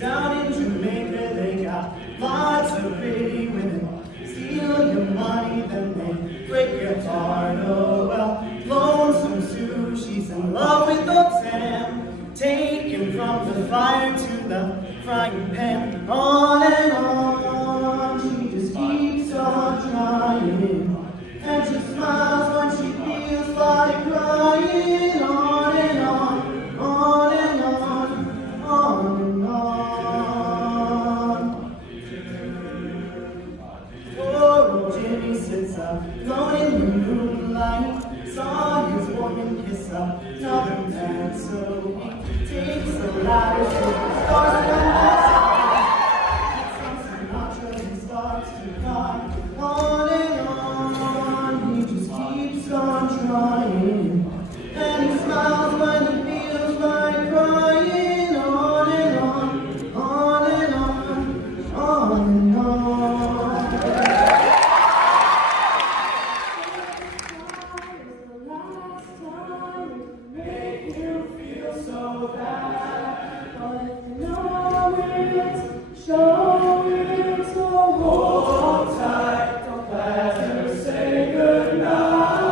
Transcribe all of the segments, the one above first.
Down in Jamaica they got lots of pretty women. Steal your money, then they break your heart. Oh well, lonesome Sue, she's in love with old Sam. Taken from the fire to the frying pan. On and on, she just keeps on trying. And she smiles when she feels like crying. On and on, on and on, on and on. Poor old Jimmy sits up, alone in the moonlight. Saw his woman kiss another man, so he takes the ladder to the stars and gets some Sinatra and starts to cry. On and on, he just keeps on trying, and he smiles when he feels like crying. On and on, on and on, on and on. So bad, but know it, show it, so hold tight, don't let her say goodnight.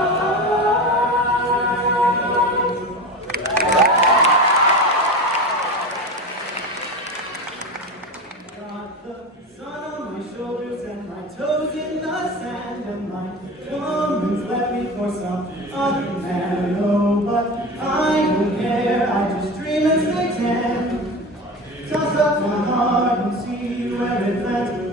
Got the sun on my shoulders and my toes in the sand, and my woman's left me for some other man. Oh, but I don't care, I just dream and stay tan. Toss up my heart and see where it lands.